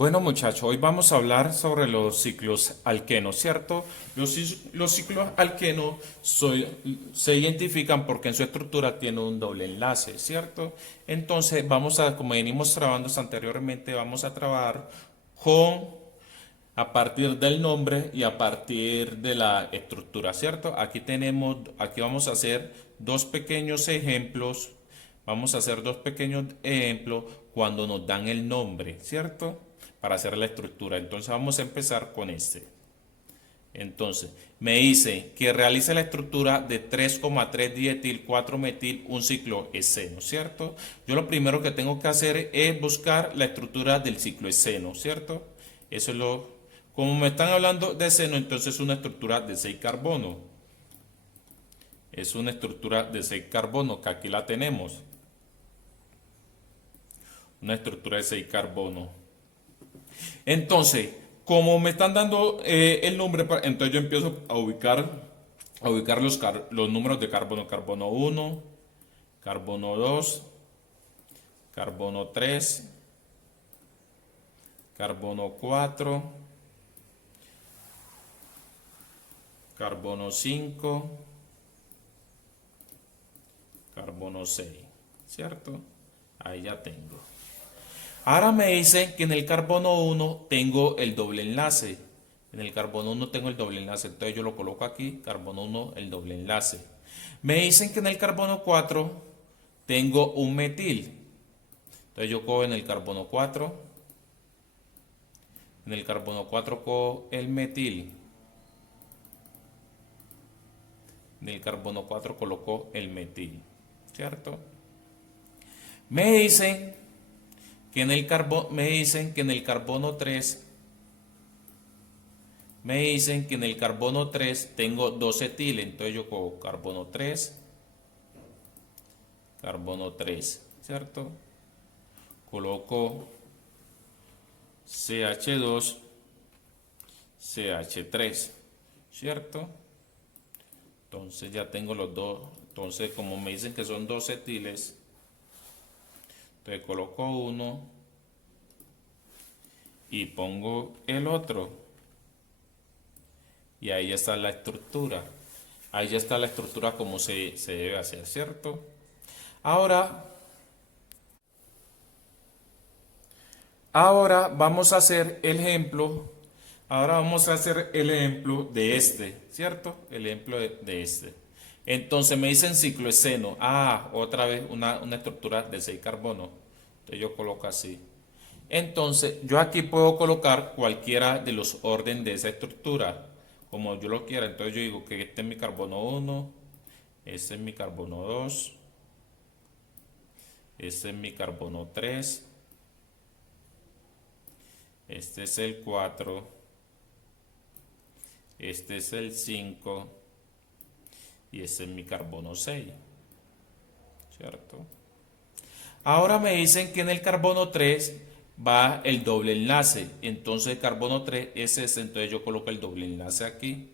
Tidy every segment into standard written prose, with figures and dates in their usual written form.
Bueno, muchachos, hoy vamos a hablar sobre los ciclos alquenos, ¿cierto? Los ciclos alquenos se identifican porque en su estructura tiene un doble enlace, ¿cierto? Entonces, como venimos trabajando anteriormente, vamos a trabajar con a partir del nombre y a partir de la estructura, ¿cierto? Aquí vamos a hacer dos pequeños ejemplos. Vamos a hacer dos pequeños ejemplos cuando nos dan el nombre, ¿cierto? Para hacer la estructura. Entonces vamos a empezar con este. Entonces, me dice que realice la estructura de 3,3 dietil 4 metil un ciclo hexeno, ¿cierto? Yo lo primero que tengo que hacer es buscar la estructura del ciclo hexeno, ¿cierto? Eso es como me están hablando de hexeno, entonces es una estructura de 6 carbonos. Es una estructura de 6 carbonos, que aquí la tenemos. Una estructura de 6 carbonos. Entonces, como me están dando el nombre, entonces yo empiezo a ubicar los números de carbono. Carbono 1, carbono 2, carbono 3, carbono 4, carbono 5, carbono 6, ¿cierto? Ahí ya tengo. Ahora me dicen que en el carbono 1 tengo el doble enlace. En el carbono 1 tengo el doble enlace, entonces yo lo coloco aquí, carbono 1, el doble enlace. Me dicen que en el carbono 4 tengo un metil. Entonces yo cojo en el carbono 4, cojo el metil. En el carbono 4 coloco el metil, ¿cierto? Me dicen que en el carbono 3 tengo 2 etil, entonces yo cojo carbono 3, ¿cierto? Coloco CH2, CH3, ¿cierto? Entonces ya tengo los dos. Entonces, como me dicen que son 2 etiles, entonces coloco uno y pongo el otro. Y ahí está la estructura. Ahí ya está la estructura como se debe hacer, ¿cierto? Ahora, ahora vamos a hacer el ejemplo. Ahora vamos a hacer el ejemplo de este, ¿cierto? El ejemplo de este. Entonces me dicen ciclo hexeno. Otra vez una estructura de 6 carbonos. Entonces yo coloco así. Entonces yo aquí puedo colocar cualquiera de los órdenes de esa estructura, como yo lo quiera. Entonces yo digo que este es mi carbono 1, este es mi carbono 2, este es mi carbono 3, este es el 4, este es el 5 y este es mi carbono 6, ¿cierto? Ahora me dicen que en el carbono 3 va el doble enlace. Entonces el carbono 3 es ese, entonces yo coloco el doble enlace aquí,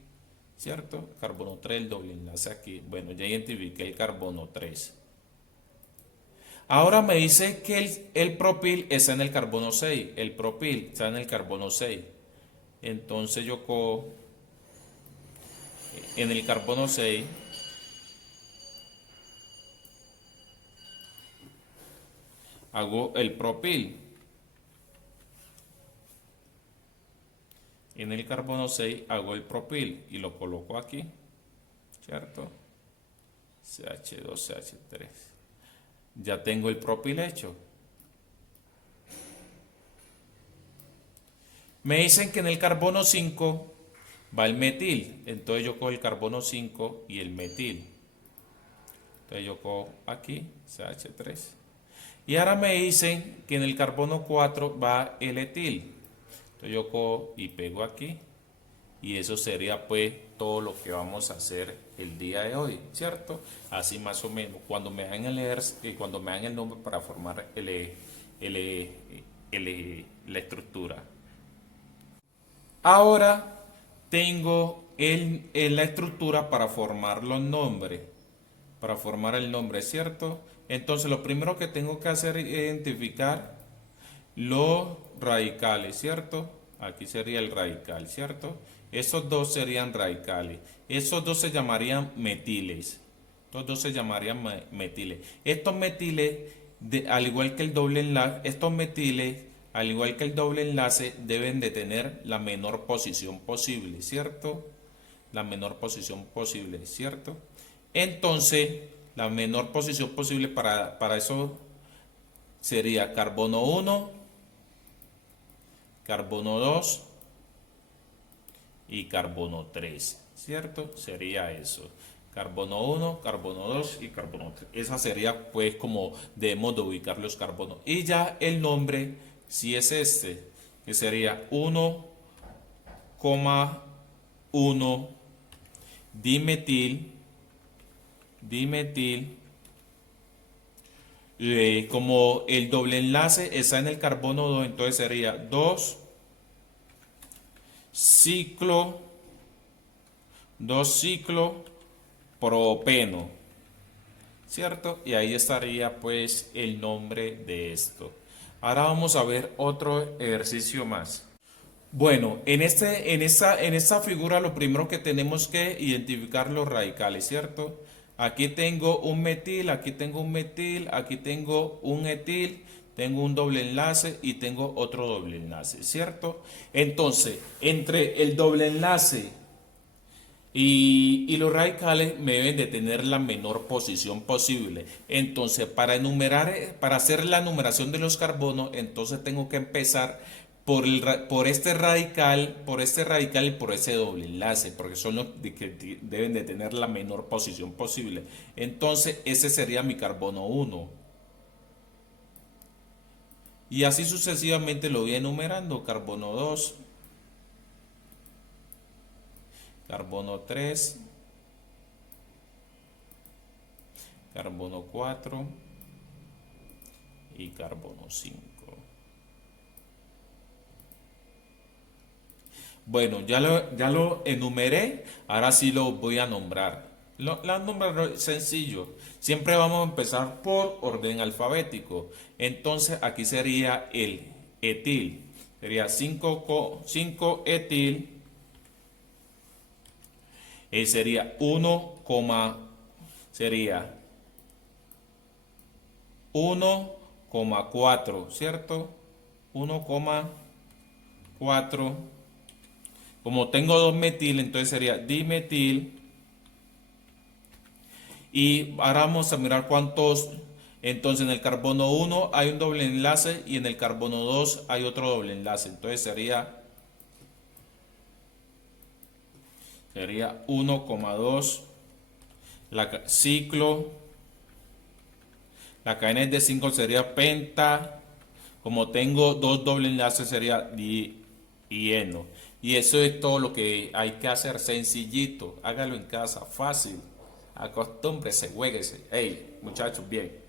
¿cierto? Carbono 3, el doble enlace aquí. Bueno, ya identifiqué el carbono 3. Ahora me dice que el propil está en el carbono 6. El propil está en el carbono 6. Entonces yo cojo en el carbono 6, hago el propil. En el carbono 6 hago el propil y lo coloco aquí, ¿cierto? CH2, CH3. Ya tengo el propil hecho. Me dicen que en el carbono 5 va el metil. Entonces yo cojo el carbono 5 y el metil. Entonces yo cojo aquí CH3. Y ahora me dicen que en el carbono 4 va el etil. Entonces yo cojo y pego aquí. Y eso sería pues todo lo que vamos a hacer el día de hoy, ¿cierto? Así más o menos. Cuando me dan cuando me dan el nombre para formar la estructura. Ahora tengo la estructura para formar los nombres. Para formar el nombre, ¿cierto? Entonces lo primero que tengo que hacer es identificar los radicales, ¿cierto? Aquí sería el radical, ¿cierto? Esos dos serían radicales. Esos dos se llamarían metiles. Estos dos se llamarían metiles. Estos metiles, al igual que el doble enlace, estos metiles, al igual que el doble enlace, deben de tener la menor posición posible, ¿cierto? La menor posición posible, ¿cierto? Entonces, la menor posición posible para eso sería carbono 1, carbono 2 y carbono 3, ¿cierto? Sería eso. Carbono 1, carbono 2 y carbono 3. Esa sería pues como debemos de ubicar los carbonos. Y ya el nombre, si es este, que sería 1,1 dimetil, como el doble enlace está en el carbono 2, entonces sería 2 ciclo propeno, ¿cierto? Y ahí estaría pues el nombre de esto. Ahora vamos a ver otro ejercicio más. Bueno, en esta figura lo primero que tenemos que identificar los radicales, ¿cierto? Aquí tengo un metil, aquí tengo un metil, aquí tengo un etil, tengo un doble enlace y tengo otro doble enlace, ¿cierto? Entonces, entre el doble enlace y los radicales me deben de tener la menor posición posible. Entonces, para hacer la numeración de los carbonos, entonces tengo que empezar por este radical y por ese doble enlace, porque son los que deben de tener la menor posición posible. Entonces, ese sería mi carbono 1. Y así sucesivamente lo voy enumerando. Carbono 2, carbono 3, carbono 4 y carbono 5. Bueno, ya lo enumeré, ahora sí lo voy a nombrar. La nombrar es sencillo. Siempre vamos a empezar por orden alfabético. Entonces aquí sería el etil. Sería 5 etil. Sería 1, sería 1,4, ¿cierto? 1,4. Como tengo dos metil, entonces sería dimetil. Y ahora vamos a mirar cuántos. Entonces en el carbono 1 hay un doble enlace y en el carbono 2 hay otro doble enlace. Entonces sería 1,2. Ciclo. La cadena es de 5, sería penta. Como tengo dos doble enlaces sería dieno. Y eso es todo lo que hay que hacer, sencillito. Hágalo en casa, fácil. Acostúmbrese, juéguese. Hey, muchachos, bien.